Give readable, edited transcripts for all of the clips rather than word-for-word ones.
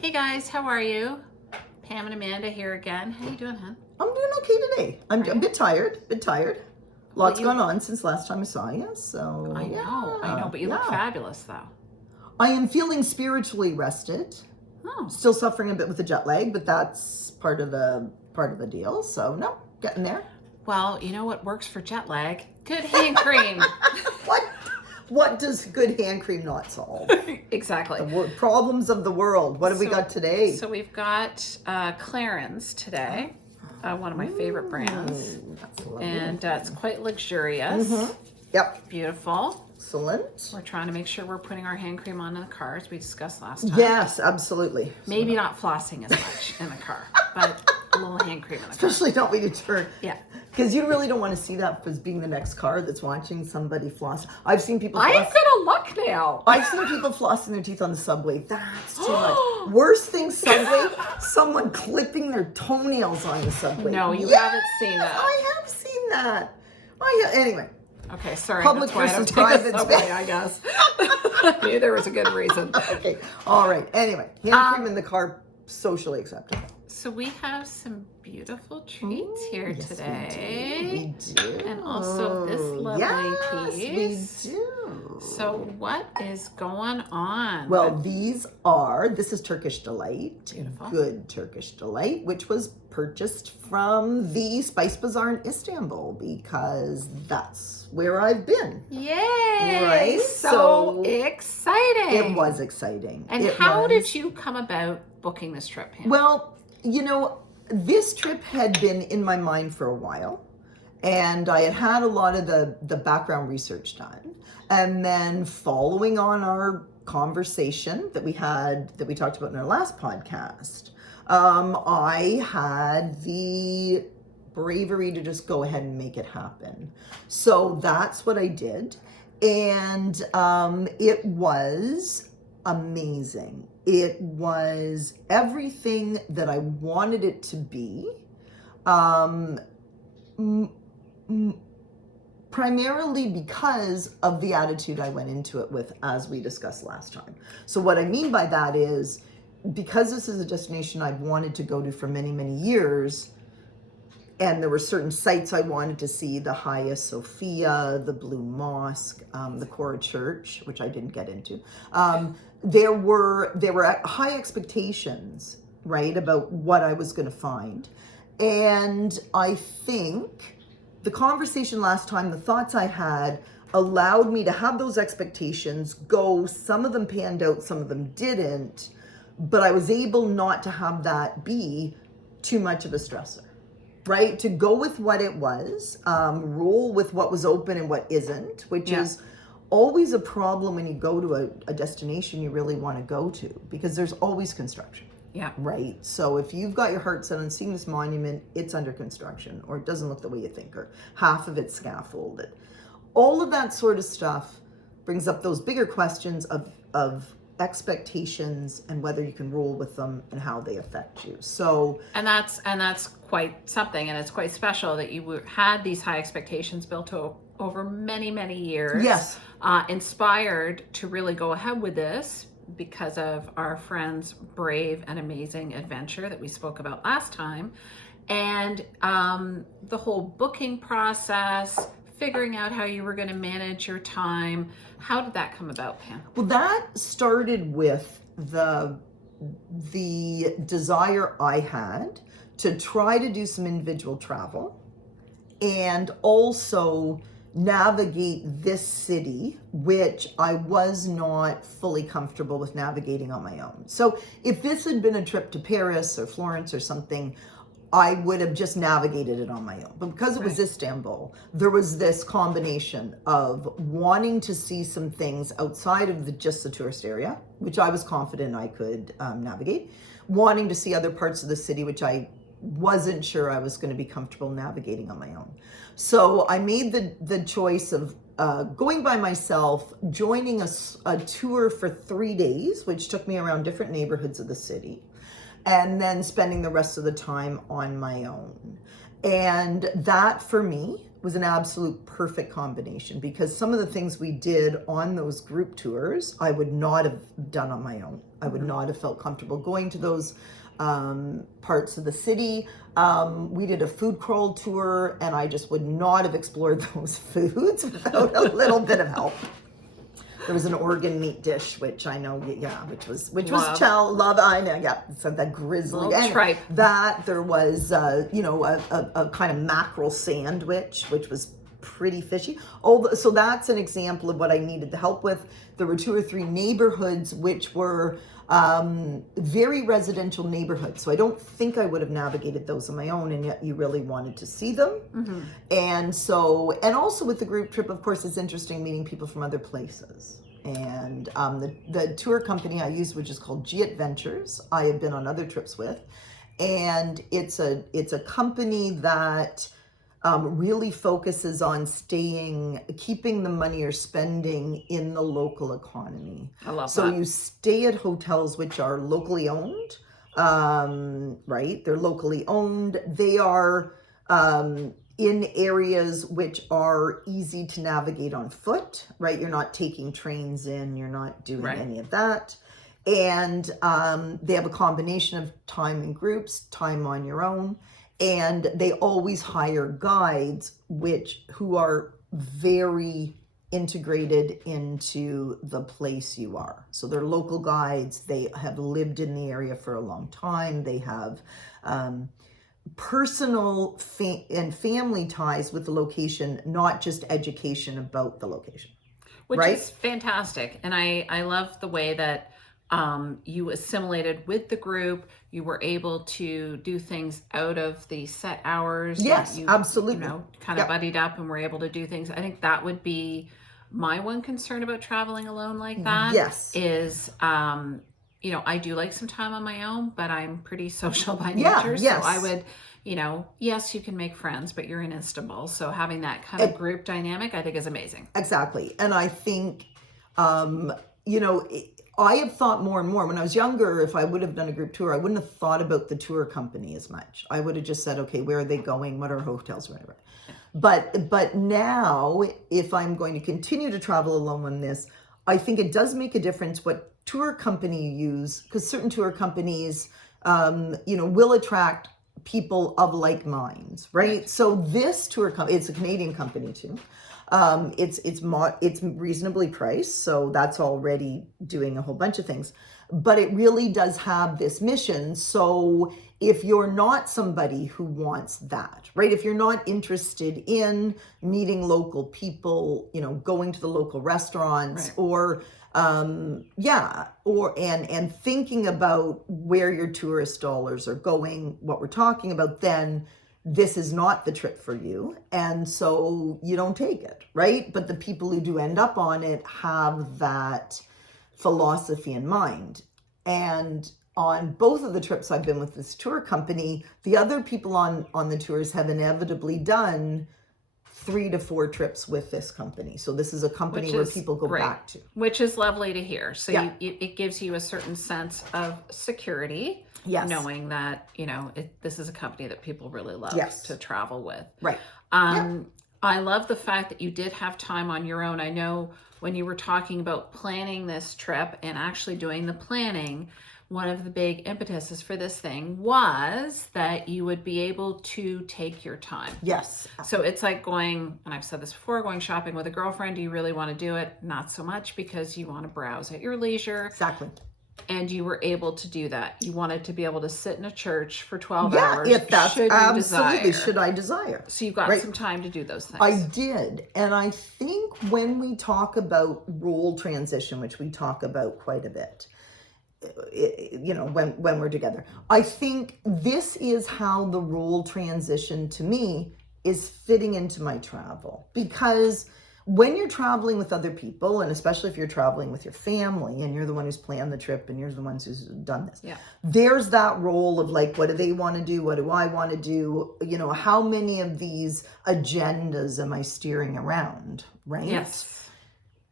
Hey guys, how are you? Pam and Amanda here again. How you doing, hon? I'm doing okay today. I'm a bit tired. Lots Well, gone on since last time I saw you. So I know, but you look fabulous though. I am feeling spiritually rested. Oh, Still suffering a bit with the jet lag, but that's part of the deal. So no, getting there. well, you know what works for jet lag? Good hand cream. What does good hand cream not solve? Exactly. The problems of the world. What have we got today? So we've got Clarins today, one of my favorite brands, That's lovely. and it's quite luxurious. Yep. Beautiful. Excellent. We're trying to make sure we're putting our hand cream on in the car, as we discussed last time. Yes, absolutely. Maybe not flossing as much in the car, but a little hand cream in the car. Especially not when you turn. Yeah. Because you really don't want to see that as being the next car that's watching somebody floss. I've seen people I'm floss. gonna look now. I've seen people flossing their teeth on the subway. That's too much. Worst thing, subway, someone clipping their toenails on the subway. No, you Yes, haven't seen that. I have seen that. Anyway. Okay, sorry. Public that's why I versus don't take private the subway, space. I guess. I knew there was a good reason. Okay. All right. Anyway, hand cream in the car, socially acceptable. So we have some beautiful treats here Yes, today. We do. And also this lovely piece. We do. So what is going on? Well, this is Turkish Delight. Beautiful. Good Turkish Delight, which was purchased from the Spice Bazaar in Istanbul because that's where I've been. Yay! Right? So exciting. It was exciting. And how did you come about booking this trip, Pam? Well, this trip had been in my mind for a while, and I had a lot of the background research done. And then following on our conversation that we talked about in our last podcast, I had the bravery to just go ahead and make it happen. So that's what I did. And it was amazing. It was everything that I wanted it to be. Primarily because of the attitude I went into it with, as we discussed last time. So what I mean by that is, because this is a destination I've wanted to go to for many, many years, and there were certain sites I wanted to see, the Hagia Sophia, the Blue Mosque, the Cora Church, which I didn't get into. There were high expectations, right, about what I was going to find. And I think the conversation last time, the thoughts I had allowed me to have those expectations go. Some of them panned out, some of them didn't, but I was able not to have that be too much of a stressor. Right? To go with what it was, roll with what was open and what isn't, which is always a problem when you go to a destination you really want to go to, because there's always construction. Yeah. Right? So if you've got your heart set on seeing this monument, it's under construction, or it doesn't look the way you think, or half of it's scaffolded. All of that sort of stuff brings up those bigger questions of expectations and whether you can roll with them and how they affect you. So and that's quite something, and it's quite special that you had these high expectations built over many years. Yes. Inspired to really go ahead with this because of our friend's brave and amazing adventure that we spoke about last time, and the whole booking process, figuring out how you were going to manage your time. How did that come about, Pam? Well, that started with the desire I had to try to do some individual travel and also navigate this city, which I was not fully comfortable with navigating on my own. So if this had been a trip to Paris or Florence or something, I would have just navigated it on my own. But because it was Istanbul, there was this combination of wanting to see some things outside of just the tourist area, which I was confident I could navigate, wanting to see other parts of the city, which I wasn't sure I was going to be comfortable navigating on my own. So I made the choice of going by myself, joining a tour for 3 days, which took me around different neighborhoods of the city, and then spending the rest of the time on my own. And that for me was an absolute perfect combination, because some of the things we did on those group tours, I would not have done on my own. I would not have felt comfortable going to those parts of the city. We did a food crawl tour, and I just would not have explored those foods without a little bit of help. There was an organ meat dish, which I know, which was love. I know, so that grizzly. Tripe. That there was, a kind of mackerel sandwich, which was pretty fishy. So that's an example of what I needed the help with. There were 2 or 3 neighborhoods which were very residential neighborhoods. So I don't think I would have navigated those on my own, and yet you really wanted to see them. And also with the group trip, of course, it's interesting meeting people from other places. And the tour company I used, which is called G Adventures, I have been on other trips with, and it's a company that really focuses on keeping the money you're spending in the local economy. I love that. So you stay at hotels which are locally owned, right? They're locally owned. They are in areas which are easy to navigate on foot, right? You're not taking trains in, you're not doing any of that. And they have a combination of time in groups, time on your own. And they always hire guides who are very integrated into the place you are. So they're local guides. They have lived in the area for a long time. They have personal and family ties with the location, not just education about the location. Which is fantastic. And I love the way that you assimilated with the group. You were able to do things out of the set hours. Yes, you, absolutely. Kind of buddied up and were able to do things. I think that would be my one concern about traveling alone like that. Yes. Is, I do like some time on my own, but I'm pretty social by nature. Yes. So I would, yes, you can make friends, but you're in Istanbul. So having that kind of group dynamic, I think, is amazing. Exactly. And I think, I have thought more and more. When I was younger, if I would have done a group tour, I wouldn't have thought about the tour company as much. I would have just said, okay, where are they going? What are hotels? Whatever. But now, if I'm going to continue to travel alone on this, I think it does make a difference what tour company you use, because certain tour companies, will attract people of like minds, right? So this tour company, it's a Canadian company too. It's reasonably priced, so that's already doing a whole bunch of things. But it really does have this mission. So if you're not somebody who wants that, right? If you're not interested in meeting local people, going to the local restaurants, or and thinking about where your tourist dollars are going, what we're talking about, then this is not the trip for you, and so you don't take it, right? But the people who do end up on it have that philosophy in mind. And on both of the trips I've been with this tour company, the other people on the tours have inevitably done 3 to 4 trips with this company. So this is a company where people go back to. Which is lovely to hear. So it gives you a certain sense of security. Yes. Knowing that, this is a company that people really love to travel with. Right. I love the fact that you did have time on your own. I know when you were talking about planning this trip and actually doing the planning, one of the big impetuses for this thing was that you would be able to take your time. Yes. So it's like going, and I've said this before, going shopping with a girlfriend. Do you really want to do it? Not so much, because you want to browse at your leisure. Exactly. And you were able to do that. You wanted to be able to sit in a church for 12 hours. Yeah, if that's absolutely, desire. Should I desire. So you've got some time to do those things. I did. And I think when we talk about role transition, which we talk about quite a bit, when we're together, I think this is how the role transition to me is fitting into my travel. Because when you're traveling with other people, and especially if you're traveling with your family and you're the one who's planned the trip and you're the ones who's done this, there's that role of like, what do they want to do? What do I want to do? How many of these agendas am I steering around, right? Yes.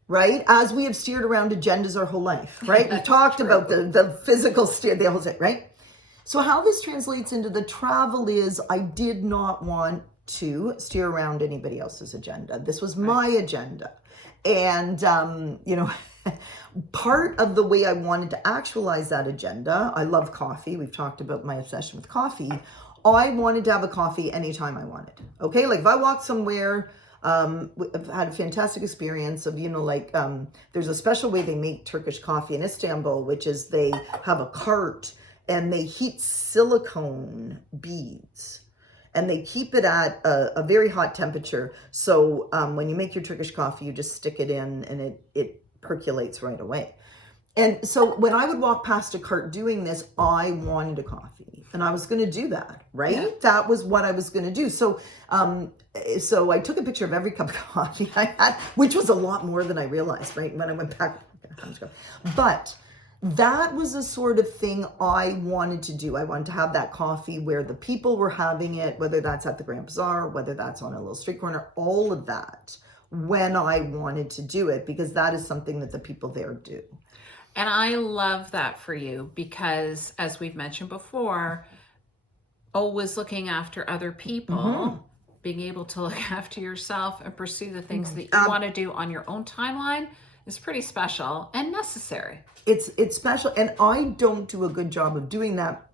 Right? As we have steered around agendas our whole life, right? We've talked about the physical steer, the whole thing, right? So how this translates into the travel is I did not want to steer around anybody else's agenda. This was my agenda. And, part of the way I wanted to actualize that agenda, I love coffee. We've talked about my obsession with coffee. I wanted to have a coffee anytime I wanted. Okay. Like if I walked somewhere, I've had a fantastic experience of, there's a special way they make Turkish coffee in Istanbul, which is they have a cart and they heat silicone beads and they keep it at a very hot temperature. So when you make your Turkish coffee, you just stick it in and it percolates right away. And so when I would walk past a cart doing this, I wanted a coffee and I was going to do that, right? Yeah. That was what I was going to do. So I took a picture of every cup of coffee I had, which was a lot more than I realized, right? When I went back, but that was the sort of thing I wanted to do. I wanted to have that coffee where the people were having it, whether that's at the Grand Bazaar, whether that's on a little street corner, all of that, when I wanted to do it, because that is something that the people there do. And I love that for you because, as we've mentioned before, always looking after other people, being able to look after yourself and pursue the things that you want to do on your own timeline is pretty special and necessary. It's special. And I don't do a good job of doing that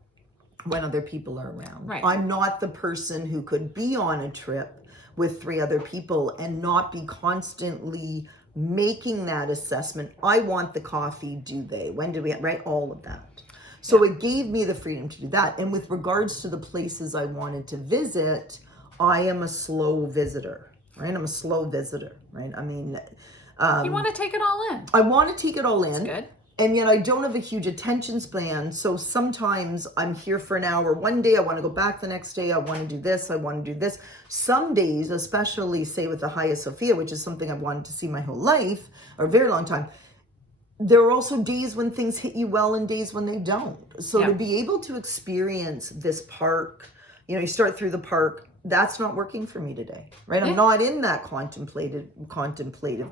when other people are around. Right. I'm not the person who could be on a trip with 3 other people and not be constantly making that assessment. I want the coffee, do they? When do we, right? All of that. So it gave me the freedom to do that. And with regards to the places I wanted to visit, I am a slow visitor, right? I'm a slow visitor, right? I mean, you want to take it all in. I want to take it all in. That's good. And yet I don't have a huge attention span. So sometimes I'm here for an hour. One day I want to go back the next day. I want to do this. I want to do this. Some days, especially say with the Hagia Sophia, which is something I've wanted to see my whole life or a very long time. There are also days when things hit you well and days when they don't. So to be able to experience this park, you start through the park, that's not working for me today, right? I'm not in that contemplative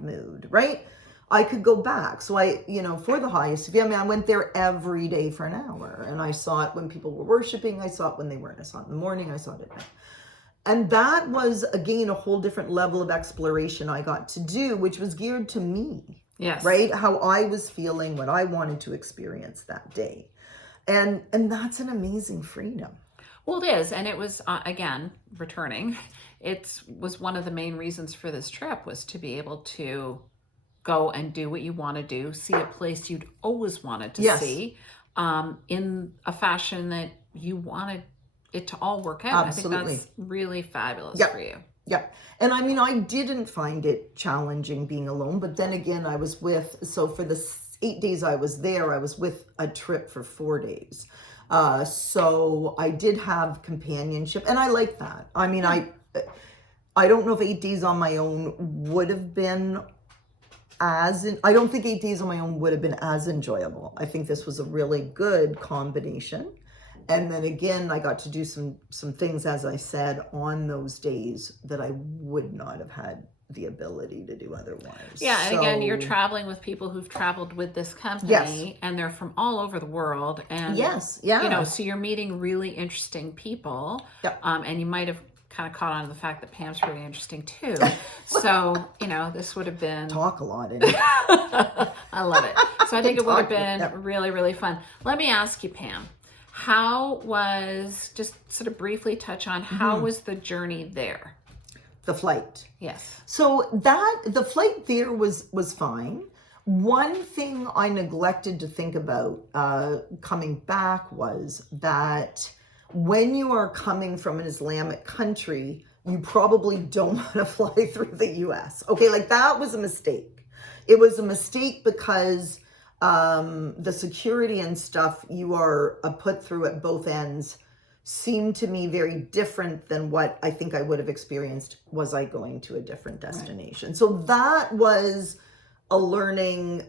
mood, right? I could go back. So for the Hagia Sophia, I went there every day for an hour and I saw it when people were worshiping. I saw it when they weren't. I saw it in the morning. I saw it at night. And that was, again, a whole different level of exploration I got to do, which was geared to me. Yes. Right? How I was feeling, what I wanted to experience that day. And that's an amazing freedom. Well, it is. And it was, again, returning. It was one of the main reasons for this trip was to be able to go and do what you want to do, see a place you'd always wanted to see, in a fashion that you wanted it to all work out. Absolutely. I think that's really fabulous for you. Yeah. And I didn't find it challenging being alone, but then again, I was so for the 8 days I was there, I was with a trip for 4 days. So I did have companionship and I like that. I don't know if 8 days on my own would have been I don't think 8 days on my own would have been as enjoyable. I think this was a really good combination. And then again, I got to do some things, as I said, on those days that I would not have had the ability to do otherwise. Yeah, and again, you're traveling with people who've traveled with this company, and they're from all over the world. And so you're meeting really interesting people. Yep. And you might have kind of caught on to the fact that Pam's pretty interesting too. So, this would have been... Talk a lot. I love it. So I think it would have been really, really fun. Let me ask you, Pam, just sort of briefly touch on, how was the journey there? The flight. Yes. So the flight there was fine. One thing I neglected to think about coming back was that when you are coming from an Islamic country, you probably don't want to fly through the US. Okay, that was a mistake. It was a mistake because the security and stuff you are put through at both ends seemed to me very different than what I think I would have experienced was I going to a different destination. Right. So that was a learning.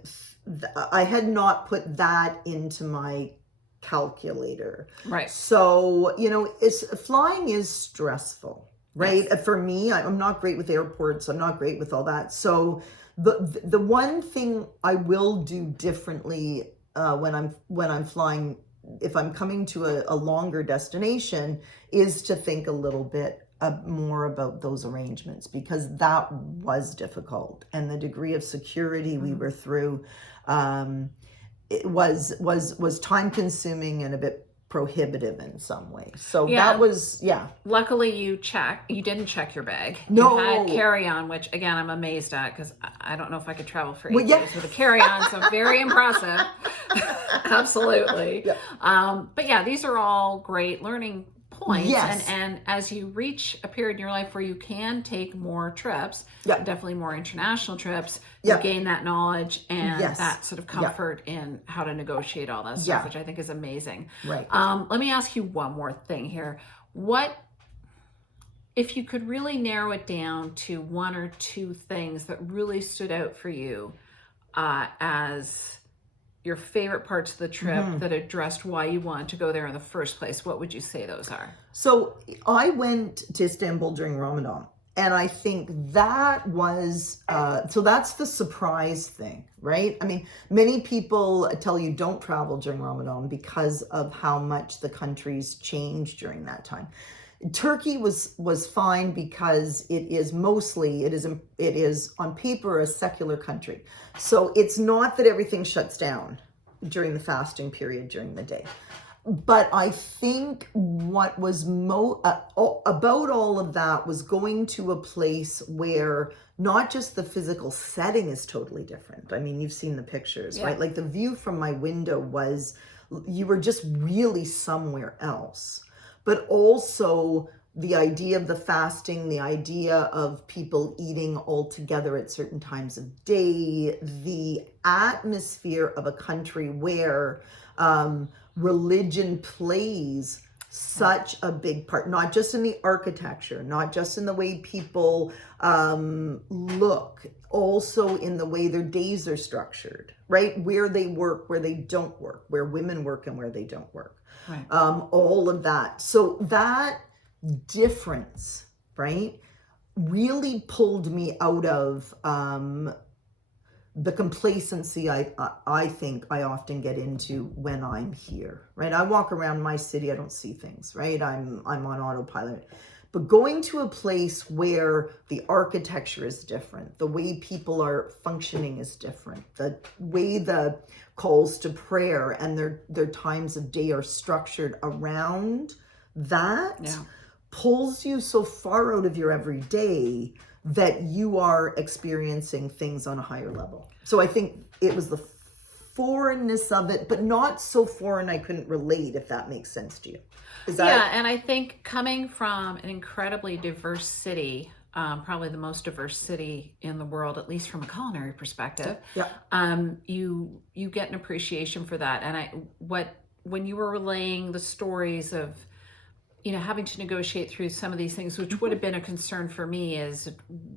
I had not put that into my calculator. Right. So, flying is stressful, right? Yes. For me, I'm not great with airports. I'm not great with all that. So the one thing I will do differently when I'm flying, if I'm coming to a longer destination, is to think a little bit more about those arrangements, because that was difficult, and the degree of security we were through, it was time consuming and a bit prohibitive in some ways. So Yeah. that was, yeah. Luckily, you didn't check your bag. No. You had carry-on, which again I'm amazed at, because I don't know if I could travel for 8 Well, yeah. days with a carry-on. So very impressive. Absolutely. Yeah. But yeah, these are all great learning points. Yes. And as you reach a period in your life where you can take more trips, Yeah. definitely more international trips, Yeah. you gain that knowledge and Yes. that sort of comfort in how to negotiate all that stuff, Yeah. which I think is amazing. Right. Let me ask you one more thing here. What, if you could really narrow it down to one or two things that really stood out for you as your favorite parts of the trip that addressed why you wanted to go there in the first place, what would you say those are? So I went to Istanbul during Ramadan, and I think that was, so that's the surprise thing, right? I mean, many people tell you don't travel during Ramadan because of how much the country's changed during that time. Turkey was fine because it is on paper a secular country. So it's not that everything shuts down during the fasting period during the day. But I think what was about all of that was going to a place where not just the physical setting is totally different. I mean, you've seen the pictures, right? Like the view from my window you were just really somewhere else. But also the idea of the fasting, the idea of people eating all together at certain times of day, the atmosphere of a country where religion plays such a big part, not just in the architecture, not just in the way people look, also in the way their days are structured, right? Where they work, where they don't work, where women work and where they don't work. Right. All of that. So that difference, right, really pulled me out of the complacency I think I often get into when I'm here, right? I walk around my city, I don't see things, right? I'm on autopilot. But going to a place where the architecture is different, the way people are functioning is different, the way the calls to prayer and their times of day are structured around that, pulls you so far out of your everyday that you are experiencing things on a higher level. So I think it was the foreignness of it, but not so foreign I couldn't relate, if that makes sense to you. And I think coming from an incredibly diverse city, probably the most diverse city in the world, at least from a culinary perspective, you get an appreciation for that. And when you were relaying the stories of, having to negotiate through some of these things, which would have been a concern for me, is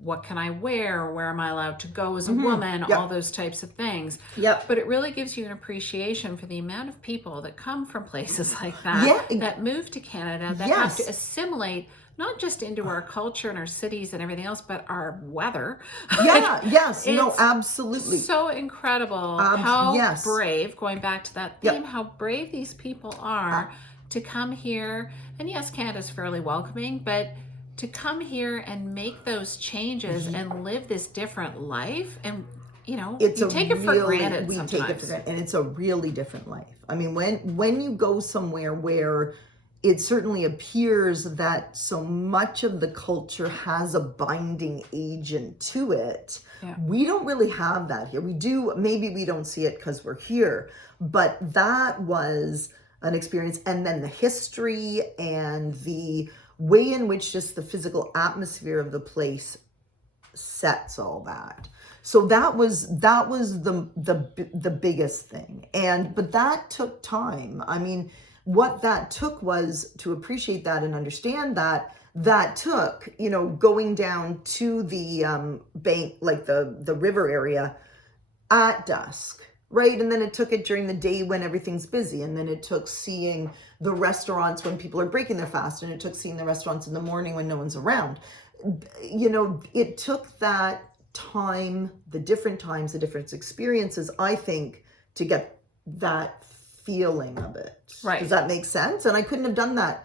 what can I wear? Where am I allowed to go as a woman? All those types of things. But it really gives you an appreciation for the amount of people that come from places like that, that move to Canada, that have to assimilate not just into our culture and our cities and everything else, but our weather. Absolutely. So incredible how brave, going back to that theme, how brave these people are to come here. And yes, Canada's fairly welcoming, but to come here and make those changes and live this different life, and you take it for granted. We take it for granted, and it's a really different life. I mean, when you go somewhere where it certainly appears that so much of the culture has a binding agent to it, we don't really have that here. We do, maybe we don't see it because we're here, but that was an experience. And then the history and the way in which just the physical atmosphere of the place sets all that. So that was the biggest thing. But that took time. I mean, what that took was to appreciate that and understand that took, going down to the bank, like the river area at dusk. Right. And then it took it during the day when everything's busy. And then it took seeing the restaurants when people are breaking their fast. And it took seeing the restaurants in the morning when no one's around. It took that time, the different times, the different experiences, I think, to get that feeling of it. Right. Does that make sense? And I couldn't have done that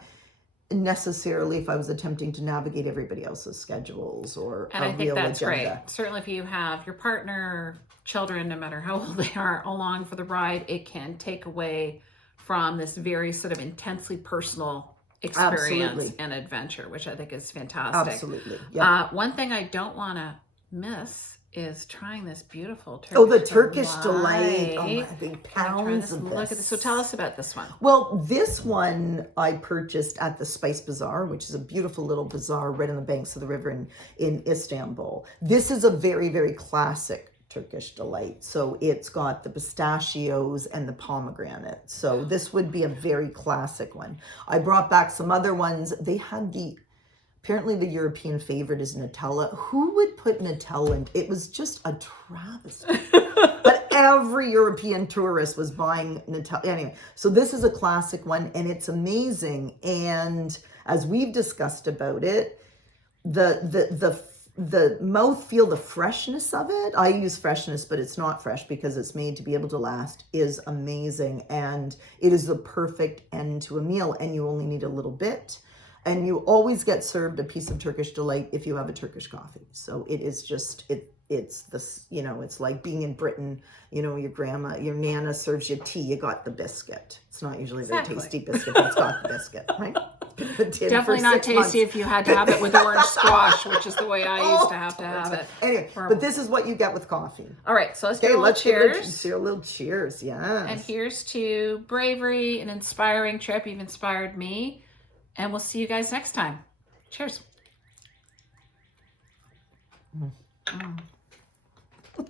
necessarily if I was attempting to navigate everybody else's schedules or And a I think real that's agenda. great. Certainly if you have your partner, children, no matter how old they are, along for the ride, it can take away from this very sort of intensely personal experience Absolutely. and adventure, which I think is fantastic. Absolutely. Yeah. One thing I don't want to miss is trying this beautiful Turkish Oh, the Turkish delight. Oh, delight. I think Gotta try pounds this. of Look at this. this. So tell us about this one. Well, this one I purchased at the Spice Bazaar, which is a beautiful little bazaar right on the banks of the river in Istanbul. This is a very, very classic Turkish delight. So it's got the pistachios and the pomegranate. So this would be a very classic one. I brought back some other ones. They had apparently the European favorite is Nutella. Who would put Nutella in? It was just a travesty. But every European tourist was buying Nutella. Anyway, so this is a classic one and it's amazing. And as we've discussed about it, the mouthfeel, the freshness of it, I use freshness, but it's not fresh because it's made to be able to last, is amazing. And it is the perfect end to a meal and you only need a little bit. And you always get served a piece of Turkish delight if you have a Turkish coffee. So it is just, it's this, it's like being in Britain, your grandma, your Nana serves you tea, you got the biscuit. It's not usually a very tasty biscuit, but it's got the biscuit, right? Definitely not tasty if you had to have it with orange squash, which is the way I used to have it. Anyway, but this is what you get with coffee. All right, so let's do a little let's cheers. do a little cheers, yes. And here's to Bravery, an inspiring trip. You've inspired me. And we'll see you guys next time. Cheers.